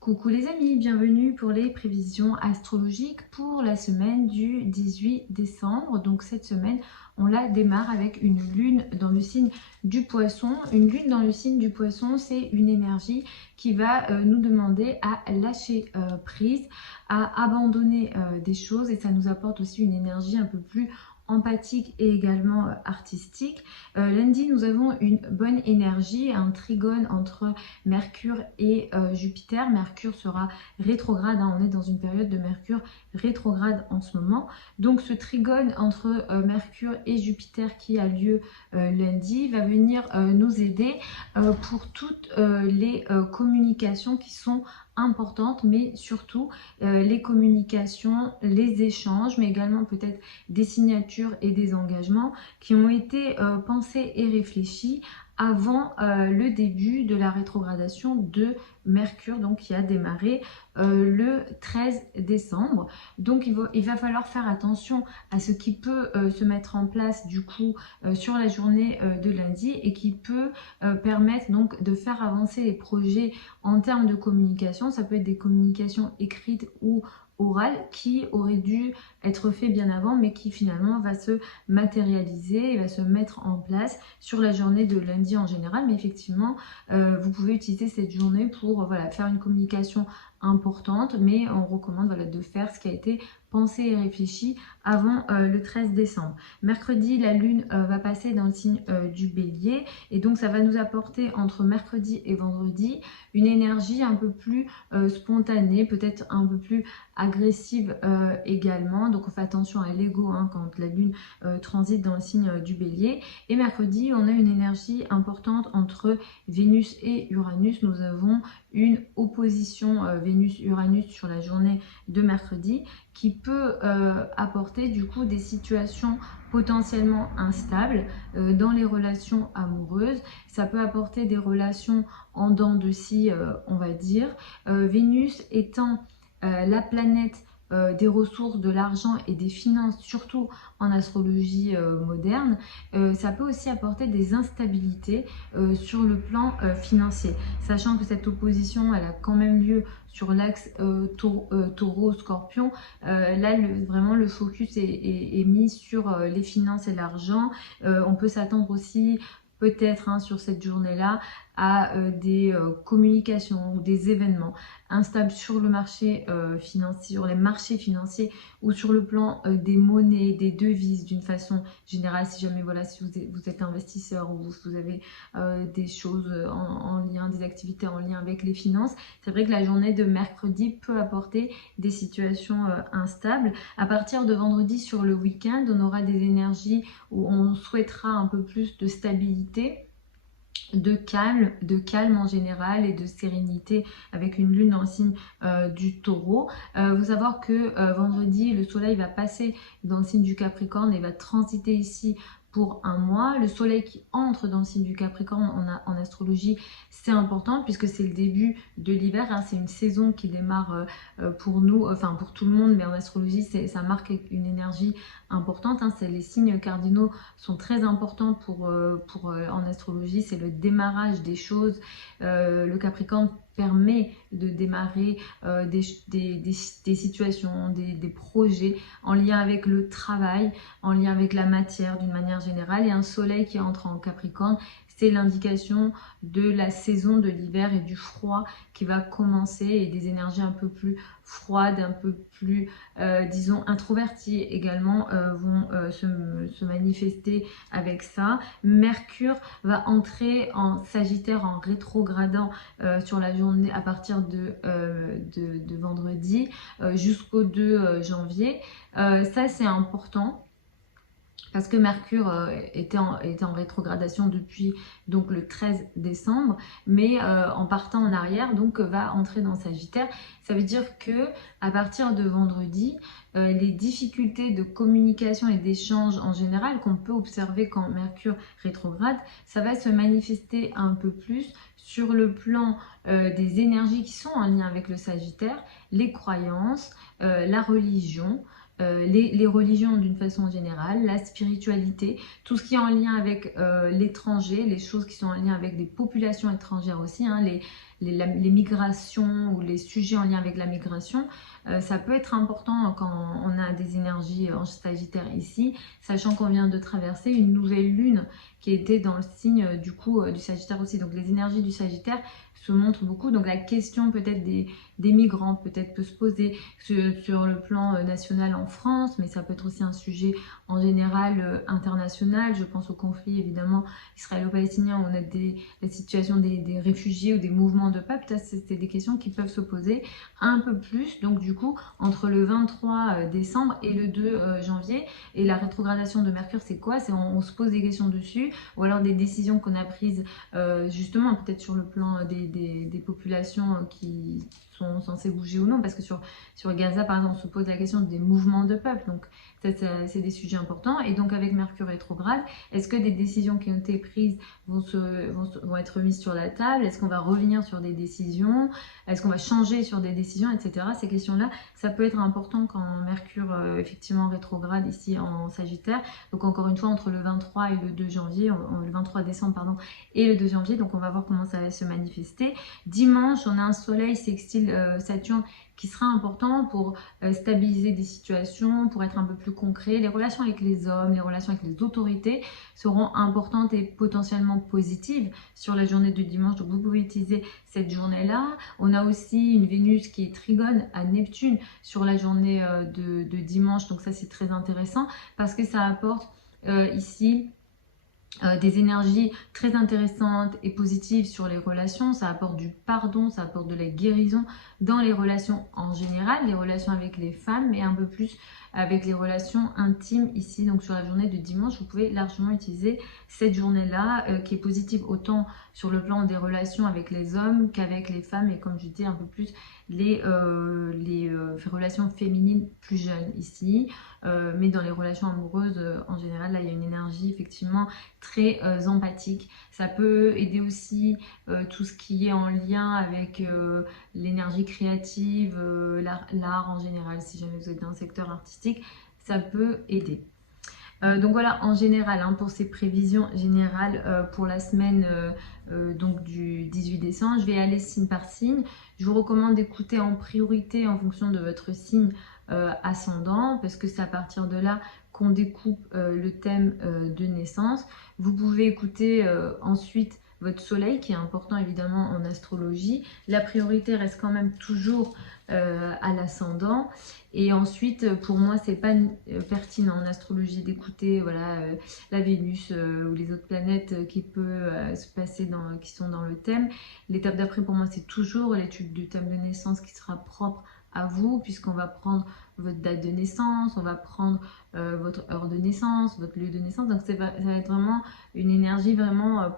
Coucou les amis, bienvenue pour les prévisions astrologiques pour la semaine du 18 décembre. Donc cette semaine, on la démarre avec une lune dans le signe du poisson. Une lune dans le signe du poisson, c'est une énergie qui va nous demander à lâcher prise, à abandonner des choses, et ça nous apporte aussi une énergie un peu plus empathique et également artistique. Lundi, nous avons une bonne énergie, un trigone entre Mercure et Jupiter. Mercure sera rétrograde, hein, on est dans une période de Mercure rétrograde en ce moment. Donc ce trigone entre Mercure et Jupiter qui a lieu lundi va venir nous aider pour toutes les communications qui sont importantes, mais surtout les communications, les échanges, mais également peut-être des signatures et des engagements qui ont été pensés et réfléchis avant le début de la rétrogradation de Mercure, donc qui a démarré le 13 décembre. Donc il va falloir faire attention à ce qui peut se mettre en place du coup sur la journée de lundi et qui peut permettre donc de faire avancer les projets en termes de communication. Ça peut être des communications écrites ou orales qui auraient dû être fait bien avant, mais qui finalement va se matérialiser et va se mettre en place sur la journée de lundi en général. Mais effectivement, vous pouvez utiliser cette journée pour faire une communication importante, mais on recommande de faire ce qui a été pensé et réfléchi avant le 13 décembre. Mercredi, la lune va passer dans le signe du bélier, et donc ça va nous apporter entre mercredi et vendredi une énergie un peu plus spontanée, peut-être un peu plus agressive également. Donc on fait attention à l'ego hein, quand la lune transite dans le signe du bélier. Et mercredi, on a une énergie importante entre Vénus et Uranus. Nous avons une opposition Vénus-Uranus sur la journée de mercredi qui peut apporter du coup des situations potentiellement instables dans les relations amoureuses. Ça peut apporter des relations en dents de scie, on va dire. Vénus étant la planète des ressources, de l'argent et des finances, surtout en astrologie moderne, ça peut aussi apporter des instabilités sur le plan financier, sachant que cette opposition elle a quand même lieu sur l'axe taureau-scorpion. Là vraiment le focus est mis sur les finances et l'argent. On peut s'attendre aussi peut-être hein, sur cette journée-là à des communications ou des événements instables sur le marché financier, sur les marchés financiers ou sur le plan des monnaies, des devises d'une façon générale. Si jamais si vous êtes investisseur ou vous avez des choses en lien, des activités en lien avec les finances, c'est vrai que la journée de mercredi peut apporter des situations instables. À partir de vendredi sur le week-end, on aura des énergies où on souhaitera un peu plus de stabilité, de calme en général et de sérénité avec une lune dans le signe du taureau. Il faut savoir que vendredi, le soleil va passer dans le signe du Capricorne et va transiter ici pour un mois. Le soleil qui entre dans le signe du Capricorne en astrologie, c'est important puisque c'est le début de l'hiver, hein. C'est une saison qui démarre pour nous, enfin pour tout le monde, mais en astrologie ça marque une énergie importante, hein. Les signes cardinaux sont très importants en astrologie, c'est le démarrage des choses. Le Capricorne permet de démarrer des situations, des projets en lien avec le travail, en lien avec la matière d'une manière générale. Et un soleil qui entre en Capricorne, c'est l'indication de la saison de l'hiver et du froid qui va commencer, et des énergies un peu plus froides, un peu plus, disons, introverties également vont se manifester avec ça. Mercure va entrer en Sagittaire en rétrogradant sur la journée à partir de vendredi jusqu'au 2 janvier. Ça, c'est important, parce que Mercure était en rétrogradation depuis donc le 13 décembre, mais en partant en arrière, donc va entrer dans Sagittaire. Ça veut dire que à partir de vendredi, les difficultés de communication et d'échange en général qu'on peut observer quand Mercure rétrograde, ça va se manifester un peu plus sur le plan des énergies qui sont en lien avec le Sagittaire, les croyances, la religion, les religions d'une façon générale, la spiritualité, tout ce qui est en lien avec l'étranger, les choses qui sont en lien avec des populations étrangères aussi, hein, les migrations ou les sujets en lien avec la migration. Ça peut être important quand on a des énergies en Sagittaire ici, sachant qu'on vient de traverser une nouvelle lune qui était dans le signe du coup du Sagittaire aussi. Donc les énergies du Sagittaire se montrent beaucoup. Donc la question peut-être des migrants peut-être peut se poser sur le plan national en France, mais ça peut être aussi un sujet en général international. Je pense au conflit évidemment israélo-palestinien où on a la situation des réfugiés ou des mouvements de peuple. C'est des questions qui peuvent se poser un peu plus. Donc du coup, entre le 23 décembre et le 2 janvier, et la rétrogradation de Mercure, c'est quoi? C'est on se pose des questions dessus, ou alors des décisions qu'on a prises justement peut-être sur le plan des populations qui sont censées bouger ou non, parce que sur Gaza par exemple on se pose la question des mouvements de peuple, donc ça c'est des sujets importants. Et donc avec Mercure rétrograde, est-ce que des décisions qui ont été prises vont être remises sur la table? Est-ce qu'on va revenir sur des décisions? Est-ce qu'on va changer sur des décisions, etc. Ces questions-là, ça peut être important quand Mercure effectivement rétrograde ici en Sagittaire. Donc encore une fois, entre le 23 et le 2 janvier, le 23 décembre pardon, et le 2 janvier, donc on va voir comment ça va se manifester. Dimanche, on a un soleil sextile Saturne qui sera important pour stabiliser des situations, pour être un peu plus concret. Les relations avec les hommes, les relations avec les autorités seront importantes et potentiellement positives sur la journée de dimanche. Donc vous pouvez utiliser cette journée-là. On a aussi une Vénus qui est trigone à Neptune sur la journée de dimanche. Donc ça c'est très intéressant parce que ça apporte ici des énergies très intéressantes et positives sur les relations. Ça apporte du pardon, ça apporte de la guérison dans les relations en général, les relations avec les femmes, mais un peu plus avec les relations intimes ici. Donc sur la journée de dimanche, vous pouvez largement utiliser cette journée-là qui est positive autant sur le plan des relations avec les hommes qu'avec les femmes, et comme je dis un peu plus les relations féminines plus jeunes ici. Mais dans les relations amoureuses en général, là il y a une énergie effectivement très empathique. Ça peut aider aussi tout ce qui est en lien avec l'énergie créative, l'art en général. Si jamais vous êtes dans un secteur artistique, ça peut aider. Donc voilà, en général, hein, pour ces prévisions générales pour la semaine donc du 18 décembre, je vais aller signe par signe. Je vous recommande d'écouter en priorité en fonction de votre signe ascendant, parce que c'est à partir de là qu'on découpe le thème de naissance. Vous pouvez écouter ensuite votre soleil, qui est important évidemment en astrologie. La priorité reste quand même toujours à l'ascendant. Et ensuite, pour moi, c'est pas pertinent en astrologie d'écouter voilà, la Vénus ou les autres planètes qui peuvent se passer qui sont dans le thème. L'étape d'après, pour moi, c'est toujours l'étude du thème de naissance qui sera propre à vous, puisqu'on va prendre votre date de naissance, on va prendre votre heure de naissance, votre lieu de naissance. Donc ça va être vraiment une énergie vraiment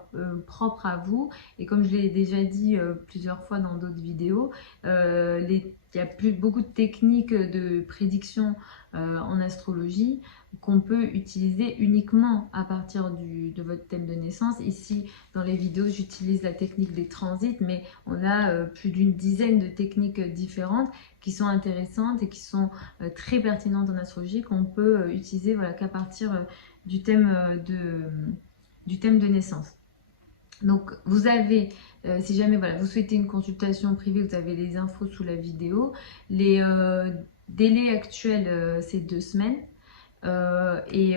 propre à vous. Et comme je l'ai déjà dit plusieurs fois dans d'autres vidéos, il y a beaucoup de techniques de prédiction en astrologie qu'on peut utiliser uniquement à partir de votre thème de naissance. Ici, dans les vidéos, j'utilise la technique des transits, mais on a plus d'une dizaine de techniques différentes qui sont intéressantes et qui sont très pertinentes en astrologie, qu'on peut utiliser voilà, qu'à partir du thème de naissance. Donc vous avez, si jamais voilà, vous souhaitez une consultation privée, vous avez les infos sous la vidéo. Les délais actuels, c'est 2 semaines. Et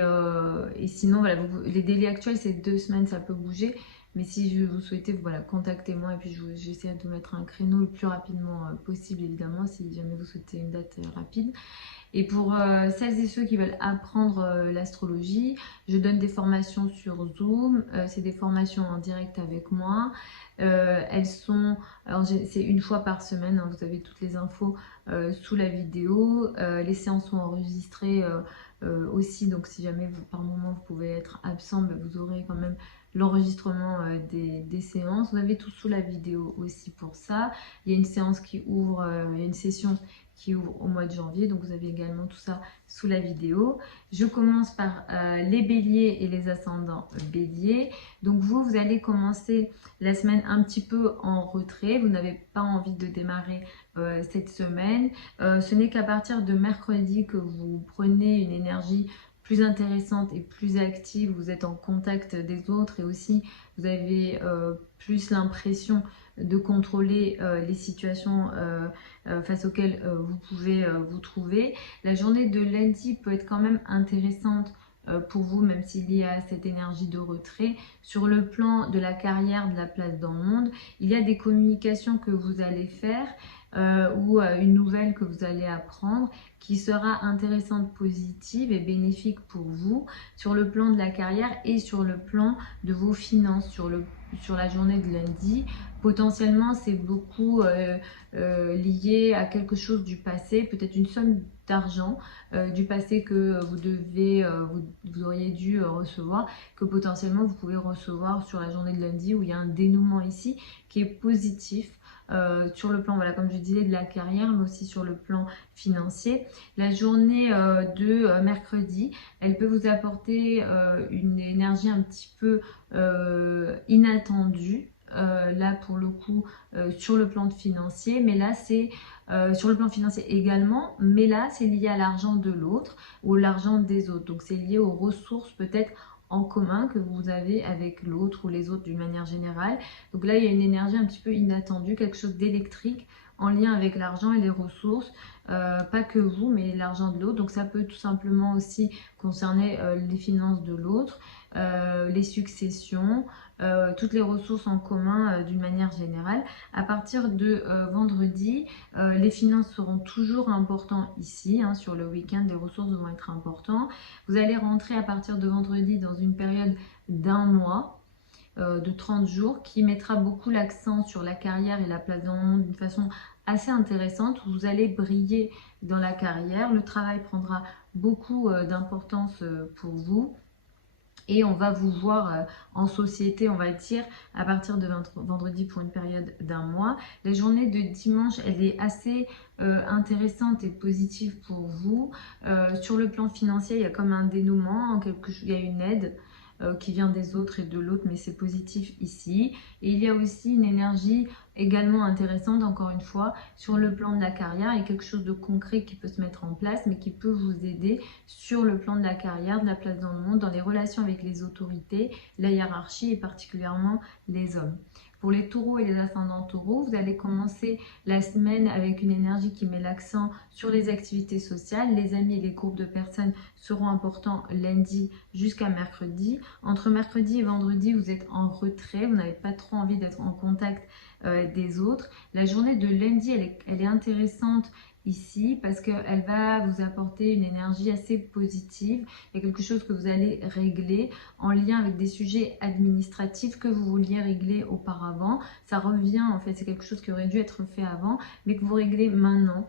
sinon, voilà, les délais actuels, c'est 2 semaines, ça peut bouger. Mais si vous souhaitez, voilà, contactez-moi et puis j'essaie de vous mettre un créneau le plus rapidement possible, évidemment, si jamais vous souhaitez une date rapide. Et pour celles et ceux qui veulent apprendre l'astrologie, je donne des formations sur Zoom. C'est des formations en direct avec moi. Elles sont, c'est une fois par semaine, hein, vous avez toutes les infos sous la vidéo. Les séances sont enregistrées aussi, donc si jamais par moment vous pouvez être absent, ben, vous aurez quand même l'enregistrement des séances. Vous avez tout sous la vidéo aussi pour ça. Il y a une séance qui ouvre, il y a une session qui ouvre au mois de janvier, donc vous avez également tout ça sous la vidéo. Je commence par les béliers et les ascendants béliers. Donc vous allez commencer la semaine un petit peu en retrait, vous n'avez pas envie de démarrer cette semaine. Ce n'est qu'à partir de mercredi que vous prenez une énergie plus intéressante et plus active, vous êtes en contact des autres et aussi vous avez plus l'impression de contrôler les situations face auxquelles vous pouvez vous trouver. La journée de lundi peut être quand même intéressante pour vous, même s'il y a cette énergie de retrait. Sur le plan de la carrière, de la place dans le monde, il y a des communications que vous allez faire ou une nouvelle que vous allez apprendre qui sera intéressante, positive et bénéfique pour vous sur le plan de la carrière et sur le plan de vos finances sur la journée de lundi. Potentiellement, c'est beaucoup lié à quelque chose du passé, peut-être une somme d'argent du passé que vous auriez dû recevoir, que potentiellement vous pouvez recevoir sur la journée de lundi où il y a un dénouement ici qui est positif. Sur le plan, voilà, comme je disais, de la carrière, mais aussi sur le plan financier. La journée de mercredi, elle peut vous apporter une énergie un petit peu inattendue. Là, pour le coup, sur le plan financier, mais là, c'est sur le plan financier également, mais là, c'est lié à l'argent de l'autre ou l'argent des autres. Donc, c'est lié aux ressources peut-être en commun que vous avez avec l'autre ou les autres d'une manière générale. Donc là, il y a une énergie un petit peu inattendue, quelque chose d'électrique en lien avec l'argent et les ressources. Pas que vous, mais l'argent de l'autre. Donc ça peut tout simplement aussi concerner les finances de l'autre, les successions, toutes les ressources en commun d'une manière générale. À partir de vendredi, les finances seront toujours importantes ici. Sur le week-end, les ressources vont être importantes. Vous allez rentrer à partir de vendredi dans une période d'un mois, de 30 jours, qui mettra beaucoup l'accent sur la carrière et la place dans le monde d'une façon assez intéressante. Vous allez briller dans la carrière. Le travail prendra beaucoup d'importance pour vous. Et on va vous voir en société, on va dire, à partir de vendredi pour une période d'un mois. La journée de dimanche, elle est assez intéressante et positive pour vous. Sur le plan financier, il y a comme un dénouement, il y a une aide qui vient des autres et de l'autre, mais c'est positif ici. Et il y a aussi une énergie également intéressante, encore une fois, sur le plan de la carrière. Il y a quelque chose de concret qui peut se mettre en place, mais qui peut vous aider sur le plan de la carrière, de la place dans le monde, dans les relations avec les autorités, la hiérarchie et particulièrement les hommes. Pour les taureaux et les ascendants taureaux, vous allez commencer la semaine avec une énergie qui met l'accent sur les activités sociales. Les amis et les groupes de personnes seront importants lundi jusqu'à mercredi. Entre mercredi et vendredi, vous êtes en retrait, vous n'avez pas trop envie d'être en contact des autres. La journée de lundi, elle est intéressante ici parce qu'elle va vous apporter une énergie assez positive. Il y a quelque chose que vous allez régler en lien avec des sujets administratifs que vous vouliez régler auparavant. Ça revient en fait, c'est quelque chose qui aurait dû être fait avant, mais que vous réglez maintenant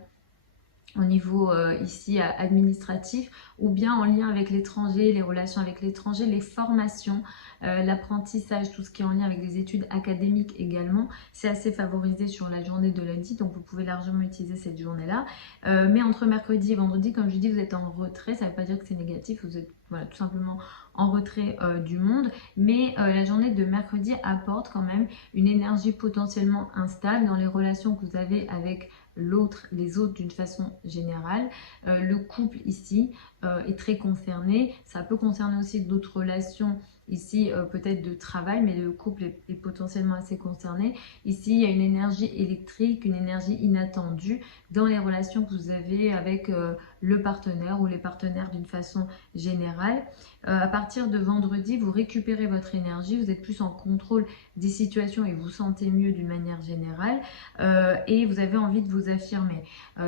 au niveau ici administratif, ou bien en lien avec l'étranger, les relations avec l'étranger, les formations, l'apprentissage, tout ce qui est en lien avec des études académiques également. C'est assez favorisé sur la journée de lundi, donc vous pouvez largement utiliser cette journée-là. Mais entre mercredi et vendredi, comme je dis, vous êtes en retrait, ça ne veut pas dire que c'est négatif, vous êtes voilà, tout simplement en retrait du monde, mais la journée de mercredi apporte quand même une énergie potentiellement instable dans les relations que vous avez avec l'autre, les autres d'une façon générale. Le couple ici est très concerné. Ça peut concerner aussi d'autres relations ici, peut-être de travail, mais le couple est potentiellement assez concerné. Ici, il y a une énergie électrique, une énergie inattendue dans les relations que vous avez avec le partenaire ou les partenaires d'une façon générale. À partir de vendredi, vous récupérez votre énergie, vous êtes plus en contrôle des situations et vous sentez mieux d'une manière générale et vous avez envie de vous affirmer.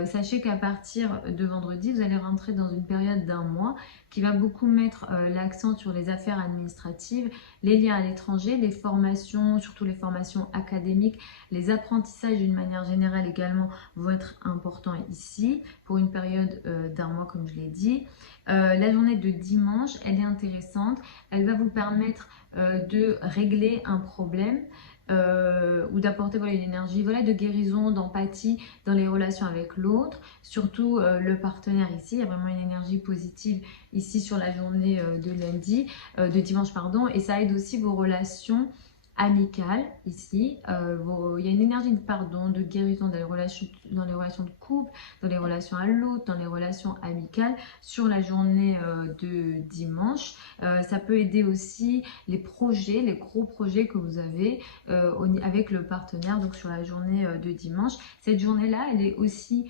Sachez qu'à partir de vendredi, vous allez rentrer dans une période d'un mois qui va beaucoup mettre l'accent sur les affaires administratives, les liens à l'étranger, les formations, surtout les formations académiques, les apprentissages d'une manière générale également vont être importants ici pour une période d'un mois comme je l'ai dit. La journée de dimanche, elle est intéressante, elle va vous permettre de régler un problème ou d'apporter voilà, une énergie voilà, de guérison, d'empathie dans les relations avec l'autre, surtout le partenaire ici. Il y a vraiment une énergie positive ici sur la journée de dimanche, pardon, et ça aide aussi vos relations amicale ici. Il y a une énergie de pardon, de guérison dans les relations de couple, dans les relations à l'autre, dans les relations amicales sur la journée de dimanche. Ça peut aider aussi les projets, les gros projets que vous avez avec le partenaire, donc sur la journée de dimanche. Cette journée-là, elle est aussi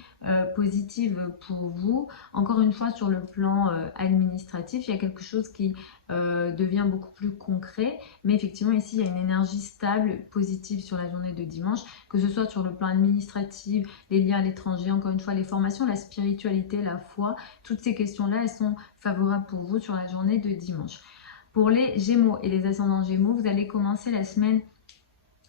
positive pour vous. Encore une fois, sur le plan administratif, il y a quelque chose qui devient beaucoup plus concret. Mais effectivement, ici, il y a une énergie stable, positive sur la journée de dimanche, que ce soit sur le plan administratif, les liens à l'étranger, encore une fois, les formations, la spiritualité, la foi. Toutes ces questions-là, elles sont favorables pour vous sur la journée de dimanche. Pour les Gémeaux et les ascendants Gémeaux, vous allez commencer la semaine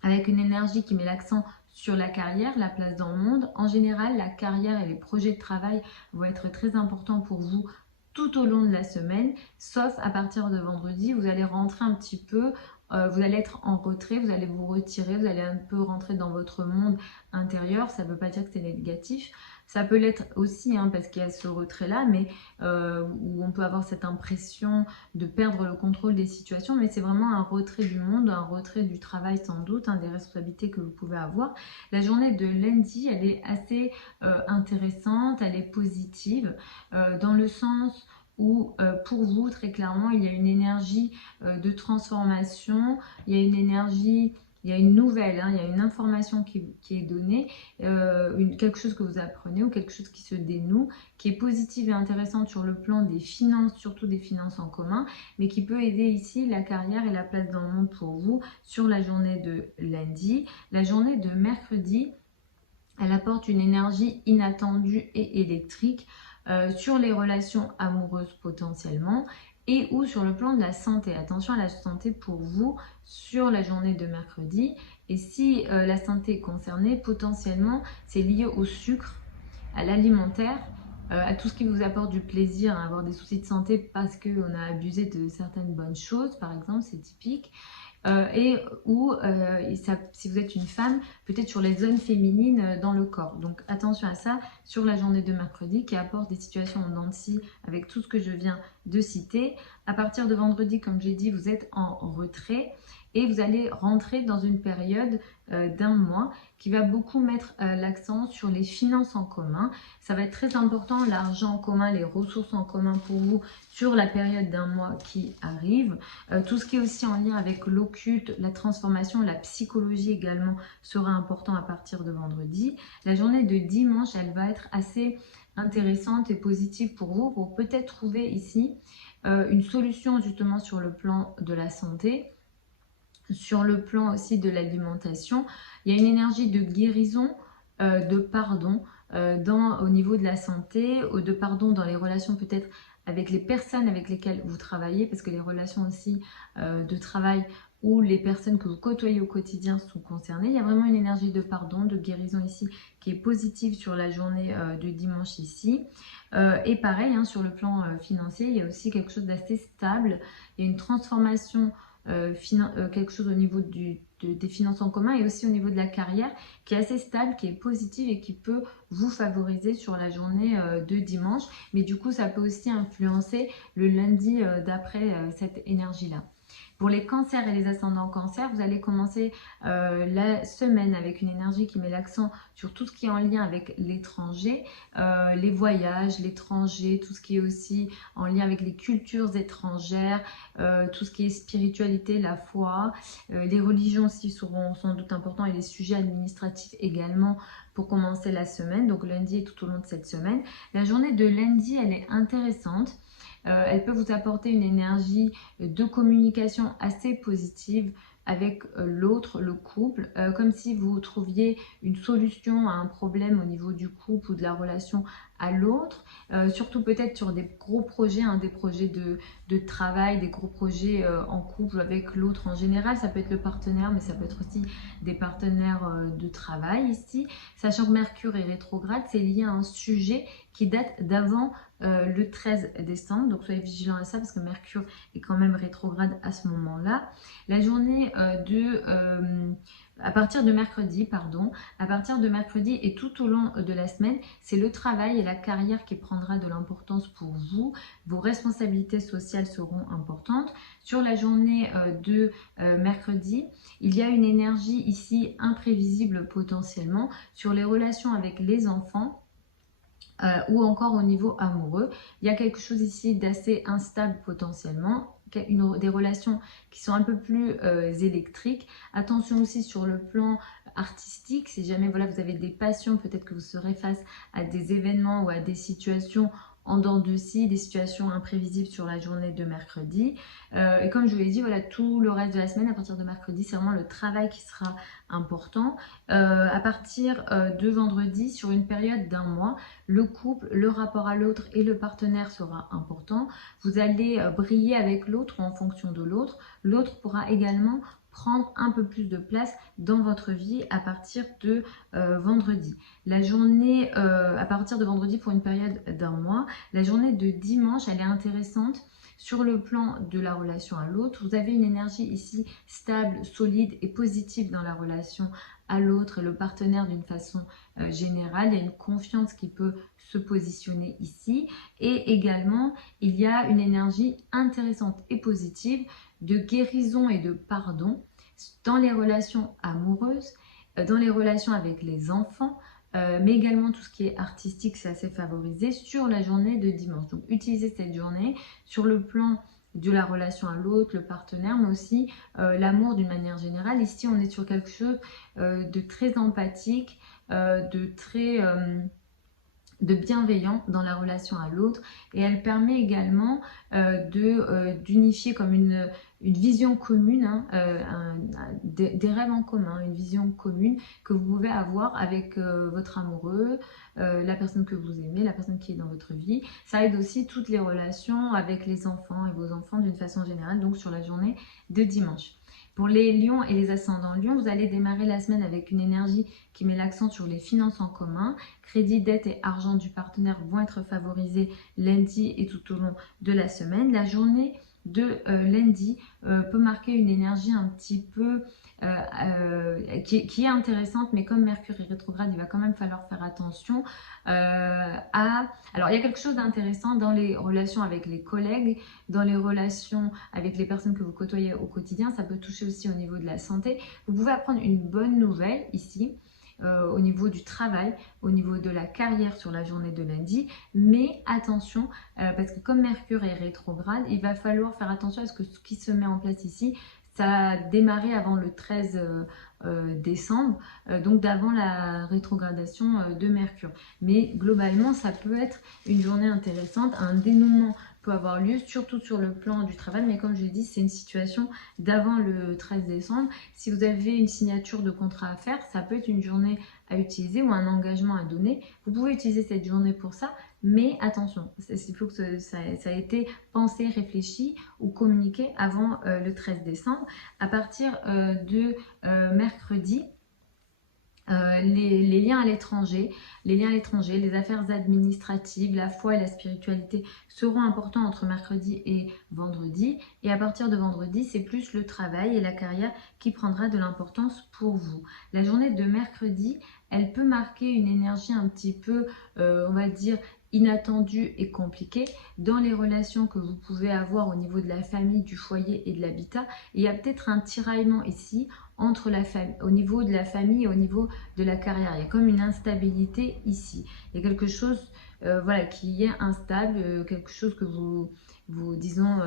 avec une énergie qui met l'accent sur la carrière, la place dans le monde. En général, la carrière et les projets de travail vont être très importants pour vous tout au long de la semaine, sauf à partir de vendredi, vous allez rentrer un petit peu, vous allez être en retrait, vous allez vous retirer, vous allez un peu rentrer dans votre monde intérieur. Ça ne veut pas dire que c'est négatif. Ça peut l'être aussi parce qu'il y a ce retrait-là, mais où on peut avoir cette impression de perdre le contrôle des situations, mais c'est vraiment un retrait du monde, un retrait du travail sans doute, des responsabilités que vous pouvez avoir. La journée de lundi, elle est assez intéressante, elle est positive, dans le sens où pour vous, très clairement, il y a une énergie de transformation, il y a une énergie... Il y a une nouvelle, il y a une information qui est donnée, quelque chose que vous apprenez ou quelque chose qui se dénoue, qui est positive et intéressante sur le plan des finances, surtout des finances en commun, mais qui peut aider ici la carrière et la place dans le monde pour vous sur la journée de lundi. La journée de mercredi, elle apporte une énergie inattendue et électrique sur les relations amoureuses potentiellement, et ou sur le plan de la santé. Attention à la santé pour vous sur la journée de mercredi. Et si la santé est concernée, potentiellement, c'est lié au sucre, à l'alimentaire, à tout ce qui vous apporte du plaisir, à avoir des soucis de santé parce qu'on a abusé de certaines bonnes choses, par exemple, c'est typique. Si vous êtes une femme, peut-être sur les zones féminines dans le corps. Donc attention à ça sur la journée de mercredi qui apporte des situations en dents de scie avec tout ce que je viens de citer. À partir de vendredi, comme j'ai dit, vous êtes en retrait et vous allez rentrer dans une période d'un mois qui va beaucoup mettre l'accent sur les finances en commun. Ça va être très important, l'argent en commun, les ressources en commun pour vous sur la période d'un mois qui arrive. Tout ce qui est aussi en lien avec l'occulte, la transformation, la psychologie également sera important à partir de vendredi. La journée de dimanche, elle va être assez intéressante et positive pour vous, pour peut-être trouver ici une solution justement sur le plan de la santé, sur le plan aussi de l'alimentation. Il y a une énergie de guérison, de pardon au niveau de la santé, de pardon dans les relations peut-être avec les personnes avec lesquelles vous travaillez, parce que les relations aussi de travail ou les personnes que vous côtoyez au quotidien sont concernées. Il y a vraiment une énergie de pardon, de guérison ici qui est positive sur la journée de dimanche ici. Et pareil, sur le plan financier, il y a aussi quelque chose d'assez stable. Il y a une transformation, quelque chose au niveau des finances en commun et aussi au niveau de la carrière qui est assez stable, qui est positive et qui peut vous favoriser sur la journée de dimanche. Mais du coup, ça peut aussi influencer le lundi d'après cette énergie-là. Pour les cancers et les ascendants cancers, vous allez commencer la semaine avec une énergie qui met l'accent sur tout ce qui est en lien avec l'étranger, les voyages, l'étranger, tout ce qui est aussi en lien avec les cultures étrangères, tout ce qui est spiritualité, la foi, les religions aussi seront sans doute importants et les sujets administratifs également pour commencer la semaine, donc lundi et tout au long de cette semaine. La journée de lundi, elle est intéressante. Elle peut vous apporter une énergie de communication assez positive avec l'autre, le couple, comme si vous trouviez une solution à un problème au niveau du couple ou de la relation à l'autre, surtout peut-être sur des gros projets, des projets de travail, des gros projets en couple avec l'autre en général. Ça peut être le partenaire, mais ça peut être aussi des partenaires de travail ici. Sachant que Mercure est rétrograde, c'est lié à un sujet qui date d'avant le 13 décembre, donc soyez vigilants à ça parce que Mercure est quand même rétrograde à ce moment-là. La journée à partir de mercredi, pardon, à partir de mercredi et tout au long de la semaine, c'est le travail et la carrière qui prendra de l'importance pour vous. Vos responsabilités sociales seront importantes. Sur la journée de mercredi, il y a une énergie ici imprévisible potentiellement sur les relations avec les enfants. Ou encore au niveau amoureux. Il y a quelque chose ici d'assez instable potentiellement, des relations qui sont un peu plus électriques. Attention aussi sur le plan artistique, si jamais voilà, vous avez des passions, peut-être que vous serez face à des événements ou à des situations en dents de scie, des situations imprévisibles sur la journée de mercredi. Et comme je vous l'ai dit, voilà, tout le reste de la semaine, à partir de mercredi, c'est vraiment le travail qui sera important. À partir de vendredi, sur une période d'un mois, le couple, le rapport à l'autre et le partenaire sera important. Vous allez briller avec l'autre ou en fonction de l'autre. L'autre pourra également prendre un peu plus de place dans votre vie à partir de vendredi. La journée, à partir de vendredi pour une période d'un mois, la journée de dimanche, elle est intéressante. Sur le plan de la relation à l'autre, vous avez une énergie ici stable, solide et positive dans la relation à l'autre et le partenaire d'une façon générale. Il y a une confiance qui peut se positionner ici. Et également, il y a une énergie intéressante et positive de guérison et de pardon dans les relations amoureuses, dans les relations avec les enfants, mais également tout ce qui est artistique, c'est assez favorisé sur la journée de dimanche. Donc utilisez cette journée sur le plan de la relation à l'autre, le partenaire, mais aussi l'amour d'une manière générale. Ici, on est sur quelque chose de très empathique, de bienveillant dans la relation à l'autre, et elle permet également d'unifier comme une vision commune, hein, des rêves en commun, une vision commune que vous pouvez avoir avec votre amoureux, la personne que vous aimez, la personne qui est dans votre vie. Ça aide aussi toutes les relations avec les enfants et vos enfants d'une façon générale, donc sur la journée de dimanche. Pour les lions et les ascendants lions, vous allez démarrer la semaine avec une énergie qui met l'accent sur les finances en commun. Crédit, dette et argent du partenaire vont être favorisés lundi et tout au long de la semaine. La journée de lundi peut marquer une énergie un petit peu qui est intéressante, mais comme Mercure est rétrograde, il va quand même falloir faire attention alors il y a quelque chose d'intéressant dans les relations avec les collègues, dans les relations avec les personnes que vous côtoyez au quotidien. Ça peut toucher aussi au niveau de la santé. Vous pouvez apprendre une bonne nouvelle ici. Au niveau du travail, au niveau de la carrière sur la journée de lundi, mais attention, parce que comme Mercure est rétrograde, il va falloir faire attention à ce qui se met en place ici. Ça a démarré avant le 13 décembre, donc d'avant la rétrogradation de Mercure. Mais globalement, ça peut être une journée intéressante, un dénouement peut avoir lieu, surtout sur le plan du travail, mais comme je l'ai dit, c'est une situation d'avant le 13 décembre. Si vous avez une signature de contrat à faire, ça peut être une journée à utiliser ou un engagement à donner. Vous pouvez utiliser cette journée pour ça, mais attention, il faut que ça a été pensé, réfléchi ou communiqué avant le 13 décembre. À partir de mercredi, les liens à l'étranger, les affaires administratives, la foi et la spiritualité seront importants entre mercredi et vendredi. Et à partir de vendredi, c'est plus le travail et la carrière qui prendra de l'importance pour vous. La journée de mercredi, elle peut marquer une énergie un petit peu, on va dire, inattendue et compliquée dans les relations que vous pouvez avoir au niveau de la famille, du foyer et de l'habitat. Il y a peut-être un tiraillement ici entre au niveau de la famille et au niveau de la carrière. Il y a comme une instabilité ici. Il y a quelque chose voilà, qui est instable, quelque chose que disons,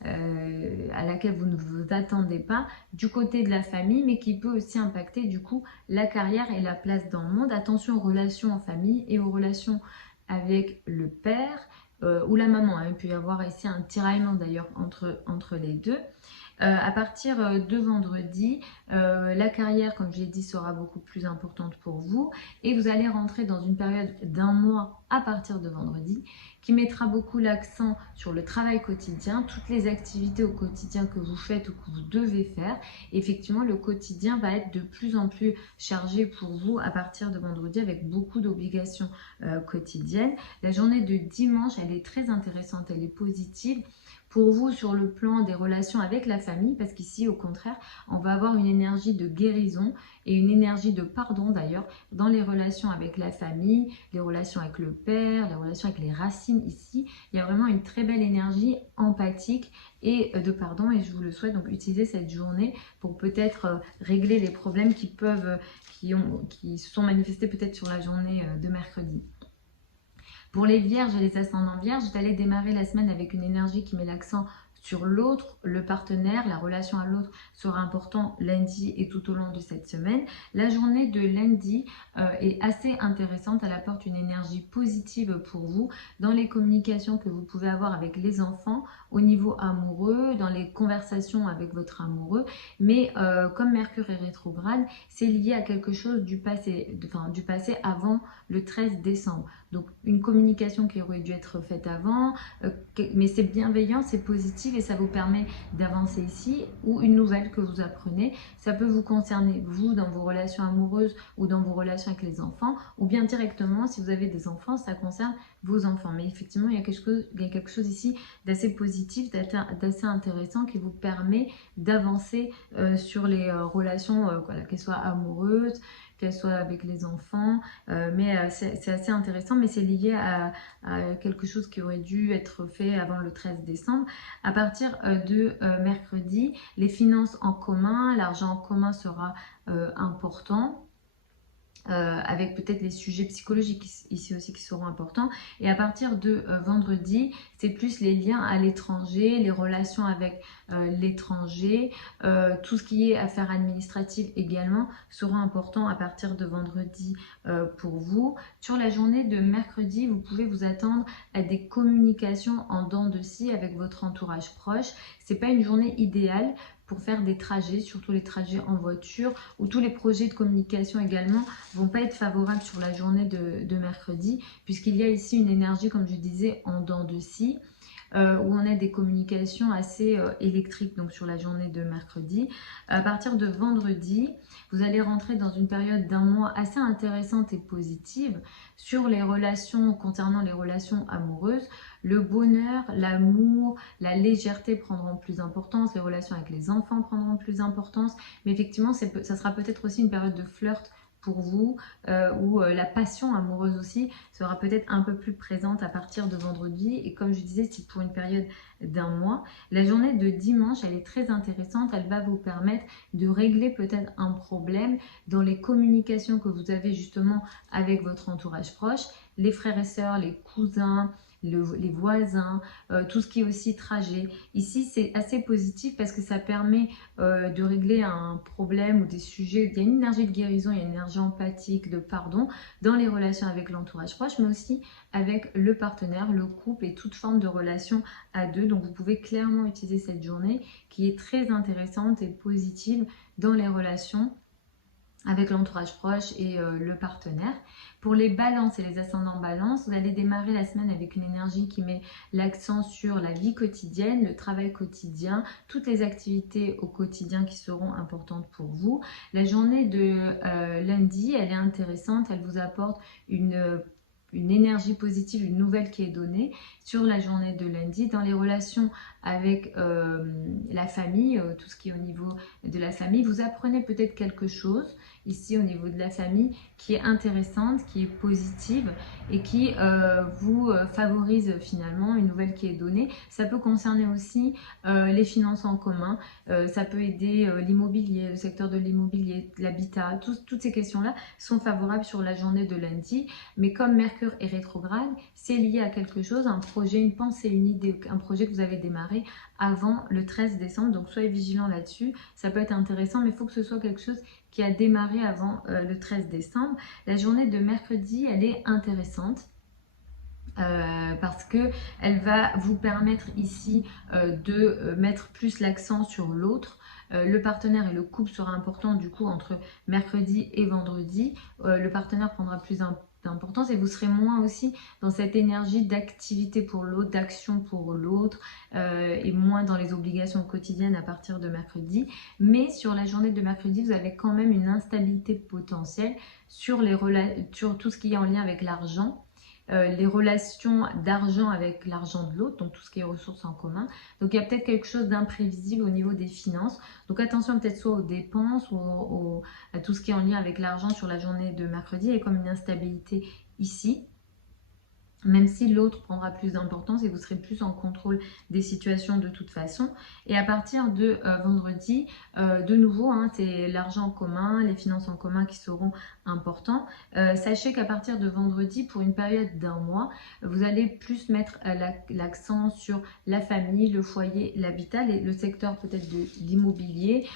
à laquelle vous ne vous attendez pas du côté de la famille, mais qui peut aussi impacter du coup la carrière et la place dans le monde. Attention aux relations en famille et aux relations avec le père ou la maman. Il peut y avoir ici un tiraillement d'ailleurs entre les deux. À partir de vendredi, la carrière, comme je l'ai dit, sera beaucoup plus importante pour vous et vous allez rentrer dans une période d'un mois à partir de vendredi, qui mettra beaucoup l'accent sur le travail quotidien, toutes les activités au quotidien que vous faites ou que vous devez faire. Effectivement, le quotidien va être de plus en plus chargé pour vous à partir de vendredi avec beaucoup d'obligations quotidiennes. La journée de dimanche, elle est très intéressante, elle est positive pour vous sur le plan des relations avec la famille, parce qu'ici, au contraire, on va avoir une énergie de guérison et une énergie de pardon d'ailleurs dans les relations avec la famille, les relations avec le père, les relations avec les racines ici. Il y a vraiment une très belle énergie empathique et de pardon, et je vous le souhaite. Donc utilisez cette journée pour peut-être régler les problèmes qui se sont manifestés peut-être sur la journée de mercredi. Pour les vierges et les ascendants vierges, vous allez démarrer la semaine avec une énergie qui met l'accent sur l'autre, le partenaire, la relation à l'autre sera important lundi et tout au long de cette semaine. La journée de lundi est assez intéressante, elle apporte une énergie positive pour vous dans les communications que vous pouvez avoir avec les enfants, au niveau amoureux, dans les conversations avec votre amoureux, mais comme Mercure est rétrograde, c'est lié à quelque chose du passé, du passé avant le 13 décembre. Donc une communication qui aurait dû être faite avant, mais c'est bienveillant, c'est positif et ça vous permet d'avancer ici, ou une nouvelle que vous apprenez. Ça peut vous concerner, vous, dans vos relations amoureuses ou dans vos relations avec les enfants, ou bien directement, si vous avez des enfants, ça concerne vos enfants. Mais effectivement, il y a quelque chose ici d'assez positif, d'assez intéressant qui vous permet d'avancer sur les relations, voilà, qu'elles soient amoureuses, qu'elles soient avec les enfants, mais c'est assez intéressant, mais c'est lié à quelque chose qui aurait dû être fait avant le 13 décembre. À partir de mercredi, les finances en commun, l'argent en commun sera important. Avec peut-être les sujets psychologiques ici aussi qui seront importants. Et à partir de vendredi, c'est plus les liens à l'étranger, les relations avec l'étranger, tout ce qui est affaires administratives également sera important à partir de vendredi pour vous. Sur la journée de mercredi, vous pouvez vous attendre à des communications en dents de scie avec votre entourage proche. C'est pas une journée idéale pour faire des trajets, surtout les trajets en voiture, ou tous les projets de communication également vont pas être favorables sur la journée de mercredi, puisqu'il y a ici une énergie, comme je disais, en dents de scie, où on a des communications assez électriques, donc sur la journée de mercredi. À partir de vendredi, vous allez rentrer dans une période d'un mois assez intéressante et positive sur les relations, concernant les relations amoureuses. Le bonheur, l'amour, la légèreté prendront plus d'importance, les relations avec les enfants prendront plus d'importance, mais effectivement, ça sera peut-être aussi une période de flirt pour vous, où la passion amoureuse aussi sera peut-être un peu plus présente à partir de vendredi. Et comme je disais, c'est pour une période d'un mois. La journée de dimanche, elle est très intéressante. Elle va vous permettre de régler peut-être un problème dans les communications que vous avez justement avec votre entourage proche, les frères et sœurs, les cousins, les voisins, tout ce qui est aussi trajet. Ici, c'est assez positif parce que ça permet de régler un problème ou des sujets. Il y a une énergie de guérison, il y a une énergie empathique, de pardon dans les relations avec l'entourage proche, mais aussi avec le partenaire, le couple et toute forme de relation à deux. Donc, vous pouvez clairement utiliser cette journée qui est très intéressante et positive dans les relations avec l'entourage proche et le partenaire. Pour les balances et les ascendants balance, vous allez démarrer la semaine avec une énergie qui met l'accent sur la vie quotidienne, le travail quotidien, toutes les activités au quotidien qui seront importantes pour vous. La journée de lundi, elle est intéressante, elle vous apporte une énergie positive, une nouvelle qui est donnée sur la journée de lundi. Dans les relations avec la famille, tout ce qui est au niveau de la famille, vous apprenez peut-être quelque chose ici au niveau de la famille qui est intéressante, qui est positive et qui vous favorise finalement, une nouvelle qui est donnée. Ça peut concerner aussi les finances en commun, ça peut aider l'immobilier, le secteur de l'immobilier, l'habitat, toutes ces questions-là sont favorables sur la journée de lundi, mais comme Mercure est rétrograde, c'est lié à quelque chose, un projet, une pensée, une idée, un projet que vous avez démarré avant le 13 décembre, donc soyez vigilants là-dessus, ça peut être intéressant, mais il faut que ce soit quelque chose qui a démarré avant le 13 décembre. La journée de mercredi, elle est intéressante. Parce que elle va vous permettre ici de mettre plus l'accent sur l'autre. Le partenaire et le couple sera important du coup entre mercredi et vendredi. Le partenaire prendra d'importance et vous serez moins aussi dans cette énergie d'activité pour l'autre, d'action pour l'autre et moins dans les obligations quotidiennes à partir de mercredi. Mais sur la journée de mercredi, vous avez quand même une instabilité potentielle sur tout ce qui est en lien avec l'argent. Les relations d'argent avec l'argent de l'autre, donc tout ce qui est ressources en commun. Donc il y a peut-être quelque chose d'imprévisible au niveau des finances. Donc attention peut-être soit aux dépenses ou à tout ce qui est en lien avec l'argent sur la journée de mercredi. Il y a comme une instabilité ici. Même si l'autre prendra plus d'importance et vous serez plus en contrôle des situations de toute façon. Et à partir de vendredi, de nouveau, hein, c'est l'argent en commun, les finances en commun qui seront importants. Sachez qu'à partir de vendredi, pour une période d'1 mois, vous allez plus mettre l'accent sur la famille, le foyer, l'habitat, le secteur peut-être de l'immobilier.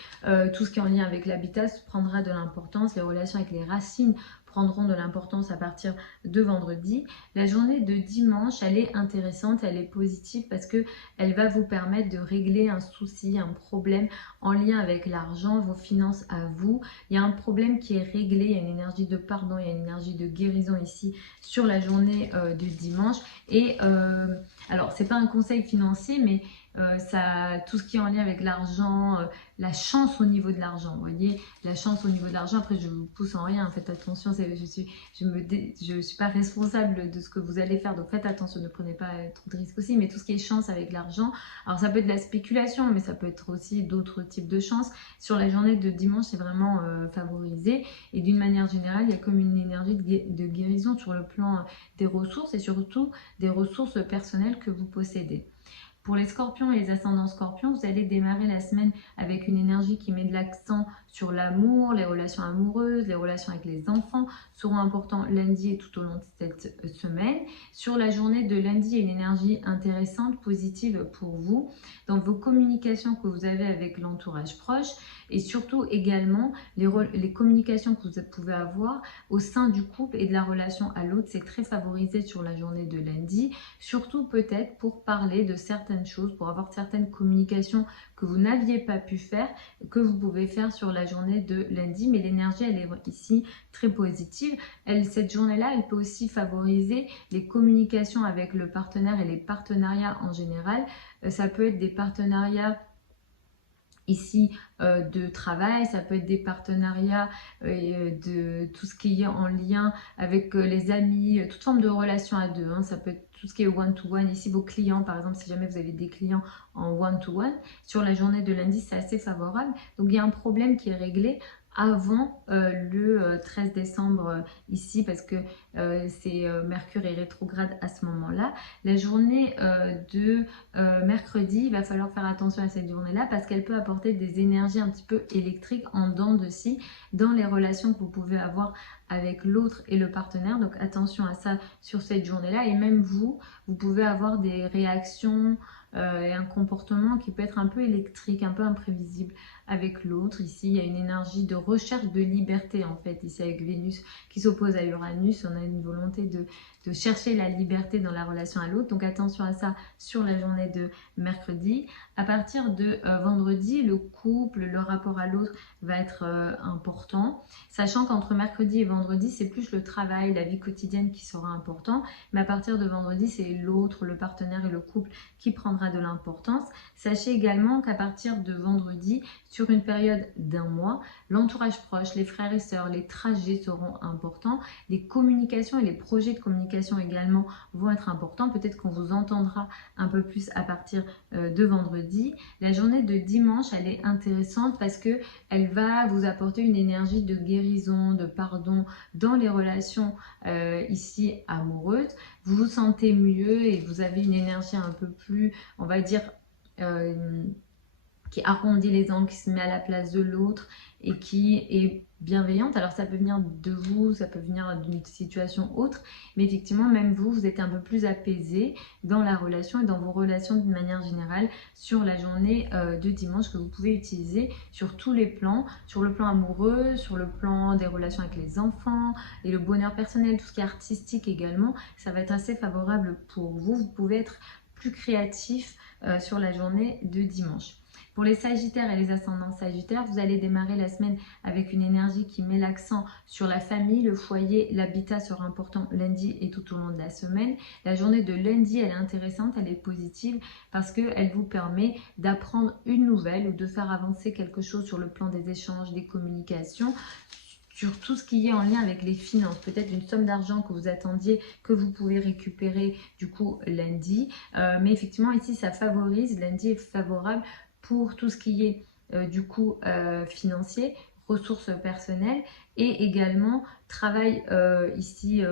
Tout ce qui est en lien avec l'habitat prendra de l'importance, les relations avec les racines prendront de l'importance à partir de vendredi. La journée de dimanche, elle est intéressante, elle est positive parce que elle va vous permettre de régler un souci, un problème en lien avec l'argent, vos finances à vous. Il y a un problème qui est réglé, il y a une énergie de pardon, il y a une énergie de guérison ici sur la journée de dimanche. Et alors, c'est pas un conseil financier, mais tout ce qui est en lien avec l'argent, la chance au niveau de l'argent, vous voyez, la chance au niveau de l'argent. Après, je vous pousse en rien, faites attention, je suis pas responsable de ce que vous allez faire, donc faites attention, ne prenez pas trop de risques aussi. Mais tout ce qui est chance avec l'argent, alors ça peut être de la spéculation, mais ça peut être aussi d'autres types de chance. Sur la journée de dimanche, c'est vraiment favorisé, et d'une manière générale, il y a comme une énergie de guérison sur le plan des ressources et surtout des ressources personnelles que vous possédez. Pour les scorpions et les ascendants scorpions, vous allez démarrer la semaine avec une énergie qui met de l'accent sur l'amour, les relations amoureuses, les relations avec les enfants seront importants lundi et tout au long de cette semaine. Sur la journée de lundi, il y a une énergie intéressante, positive pour vous dans vos communications que vous avez avec l'entourage proche et surtout également les communications que vous pouvez avoir au sein du couple et de la relation à l'autre. C'est très favorisé sur la journée de lundi, surtout peut-être pour parler de certaines choses, pour avoir certaines communications que vous n'aviez pas pu faire, que vous pouvez faire sur la journée de lundi. Mais l'énergie, elle est ici très positive. Cette journée-là, elle peut aussi favoriser les communications avec le partenaire et les partenariats en général. Ça peut être des partenariats ici de travail, ça peut être des partenariats de tout ce qui est en lien avec les amis, toute forme de relation à deux, hein. Ça peut être tout ce qui est one-to-one, ici vos clients par exemple, si jamais vous avez des clients en one-to-one, sur la journée de lundi c'est assez favorable. Donc il y a un problème qui est réglé avant le 13 décembre ici, parce que c'est Mercure est rétrograde à ce moment-là. La journée de mercredi, il va falloir faire attention à cette journée-là parce qu'elle peut apporter des énergies un petit peu électriques en dents de scie dans les relations que vous pouvez avoir avec l'autre et le partenaire. Donc attention à ça sur cette journée-là. Et même vous pouvez avoir des réactions et un comportement qui peut être un peu électrique, un peu imprévisible avec l'autre. Ici, il y a une énergie de recherche de liberté en fait. Ici, avec Vénus qui s'oppose à Uranus, on a une volonté de chercher la liberté dans la relation à l'autre. Donc attention à ça sur la journée de mercredi. À partir de vendredi, le couple, le rapport à l'autre va être important. Sachant qu'entre mercredi et vendredi, c'est plus le travail, la vie quotidienne qui sera important. Mais à partir de vendredi, c'est l'autre, le partenaire et le couple qui prendra de l'importance. Sachez également qu'à partir de vendredi, sur une période d'1 mois, l'entourage proche, les frères et sœurs, les trajets seront importants. Les communications et les projets de communication également vont être importants. Peut-être qu'on vous entendra un peu plus à partir de vendredi. La journée de dimanche, elle est intéressante parce que elle va vous apporter une énergie de guérison, de pardon dans les relations ici amoureuses. Vous vous sentez mieux et vous avez une énergie un peu plus, on va dire, qui arrondit les angles, qui se met à la place de l'autre et qui est bienveillante. Alors ça peut venir de vous, ça peut venir d'une situation autre, mais effectivement même vous êtes un peu plus apaisé dans la relation et dans vos relations d'une manière générale sur la journée de dimanche, que vous pouvez utiliser sur tous les plans, sur le plan amoureux, sur le plan des relations avec les enfants et le bonheur personnel, tout ce qui est artistique également. Ça va être assez favorable pour vous. Vous pouvez être plus créatif sur la journée de dimanche. Pour les Sagittaires et les ascendants Sagittaires, vous allez démarrer la semaine avec une énergie qui met l'accent sur la famille, le foyer, l'habitat sera important lundi et tout au long de la semaine. La journée de lundi, elle est intéressante, elle est positive parce qu'elle vous permet d'apprendre une nouvelle ou de faire avancer quelque chose sur le plan des échanges, des communications, sur tout ce qui est en lien avec les finances, peut-être une somme d'argent que vous attendiez, que vous pouvez récupérer du coup lundi. Mais effectivement ici ça favorise, lundi est favorable pour tout ce qui est du coup financier, ressources personnelles et également travail ici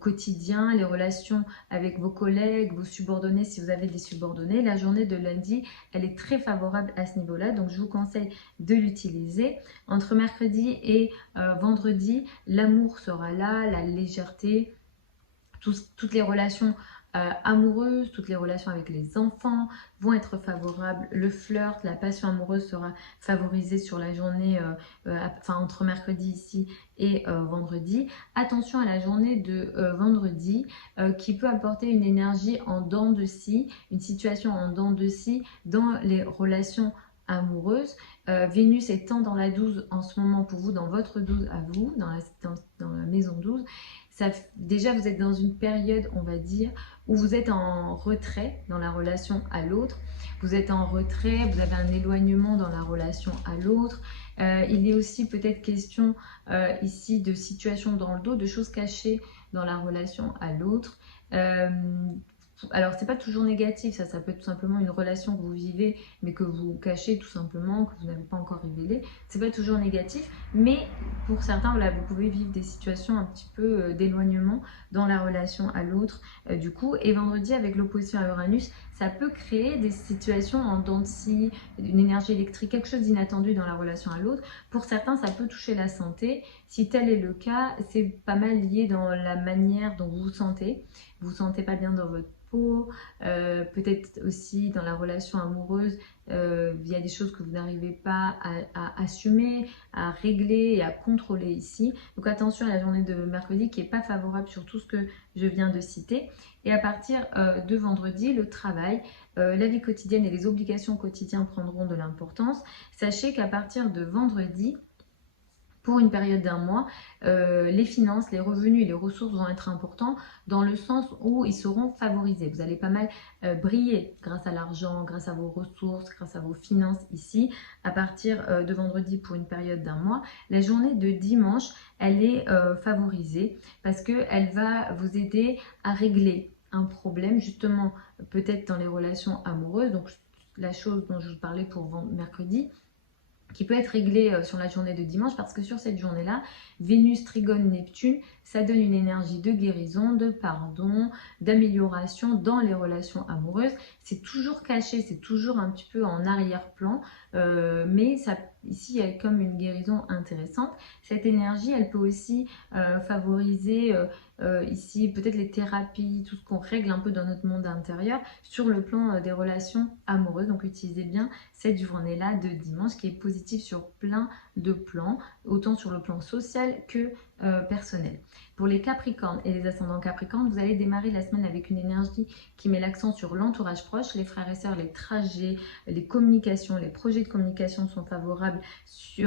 quotidien, les relations avec vos collègues, vos subordonnés si vous avez des subordonnés. La journée de lundi, elle est très favorable à ce niveau-là, donc je vous conseille de l'utiliser. Entre mercredi et vendredi, l'amour sera là, la légèreté, toutes les relations amoureuses, toutes les relations avec les enfants vont être favorables. Le flirt, la passion amoureuse sera favorisée sur la journée, entre mercredi ici et vendredi. Attention à la journée de vendredi qui peut apporter une énergie en dents de scie, une situation en dents de scie dans les relations amoureuses. Vénus étant dans la 12 en ce moment pour vous, dans votre 12 à vous, dans la maison 12, déjà vous êtes dans une période, on va dire, où vous êtes en retrait dans la relation à l'autre. Vous êtes en retrait, vous avez un éloignement dans la relation à l'autre. Il est aussi peut-être question ici de situations dans le dos, de choses cachées dans la relation à l'autre. Alors, c'est pas toujours négatif, ça peut être tout simplement une relation que vous vivez, mais que vous cachez tout simplement, que vous n'avez pas encore révélé. C'est pas toujours négatif, mais pour certains, voilà, vous pouvez vivre des situations un petit peu d'éloignement dans la relation à l'autre, du coup. Et vendredi, avec l'opposition à Uranus, ça peut créer des situations en dents de scie, une énergie électrique, quelque chose d'inattendu dans la relation à l'autre. Pour certains, ça peut toucher la santé. Si tel est le cas, c'est pas mal lié dans la manière dont vous vous sentez. Vous vous sentez pas bien dans votre peau, peut-être aussi dans la relation amoureuse, il y a des choses que vous n'arrivez pas à assumer, à régler et à contrôler ici. Donc attention à la journée de mercredi qui n'est pas favorable sur tout ce que je viens de citer. Et à partir de vendredi, le travail, la vie quotidienne et les obligations quotidiennes prendront de l'importance. Sachez qu'à partir de vendredi, pour une période d'un mois, les finances, les revenus et les ressources vont être importants dans le sens où ils seront favorisés. Vous allez pas mal briller grâce à l'argent, grâce à vos ressources, grâce à vos finances ici, à partir de vendredi pour une période d'un mois. La journée de dimanche, elle est favorisée parce qu'elle va vous aider à régler un problème, justement peut-être dans les relations amoureuses. Donc la chose dont je vous parlais pour mercredi, qui peut être réglé sur la journée de dimanche parce que sur cette journée-là, Vénus, Trigone, Neptune, ça donne une énergie de guérison, de pardon, d'amélioration dans les relations amoureuses. C'est toujours caché, c'est toujours un petit peu en arrière-plan, mais ça, ici, il y a comme une guérison intéressante. Cette énergie, elle peut aussi favoriser ici peut-être les thérapies, tout ce qu'on règle un peu dans notre monde intérieur sur le plan des relations amoureuses. Donc utilisez bien cette journée-là de dimanche qui est positive sur plein de plans, autant sur le plan social que personnel. Pour les Capricornes et les ascendants Capricornes, vous allez démarrer la semaine avec une énergie qui met l'accent sur l'entourage proche, les frères et sœurs, les trajets, les communications, les projets de communication sont favorables qui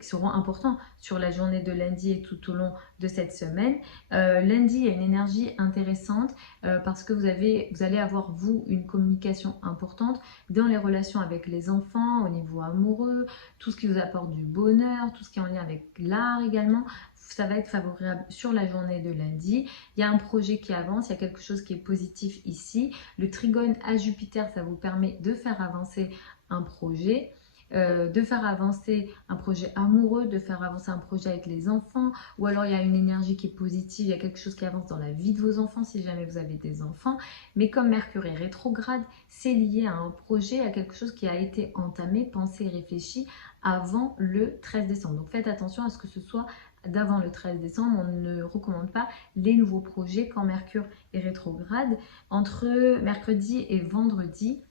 seront importants sur la journée de lundi et tout au long de cette semaine. Lundi, il y a une énergie intéressante parce que vous allez avoir, vous, une communication importante dans les relations avec les enfants, au niveau amoureux, tout ce qui vous apporte du bonheur, tout ce qui est en lien avec l'art également. Ça va être favorable sur la journée de lundi. Il y a un projet qui avance, il y a quelque chose qui est positif ici. Le trigone à Jupiter, ça vous permet de faire avancer un projet. De faire avancer un projet amoureux, de faire avancer un projet avec les enfants, ou alors il y a une énergie qui est positive, il y a quelque chose qui avance dans la vie de vos enfants si jamais vous avez des enfants. Mais comme Mercure est rétrograde, c'est lié à un projet, à quelque chose qui a été entamé, pensé et réfléchi avant le 13 décembre. Donc faites attention à ce que ce soit d'avant le 13 décembre. On ne recommande pas les nouveaux projets quand Mercure est rétrograde. Entre mercredi et vendredi,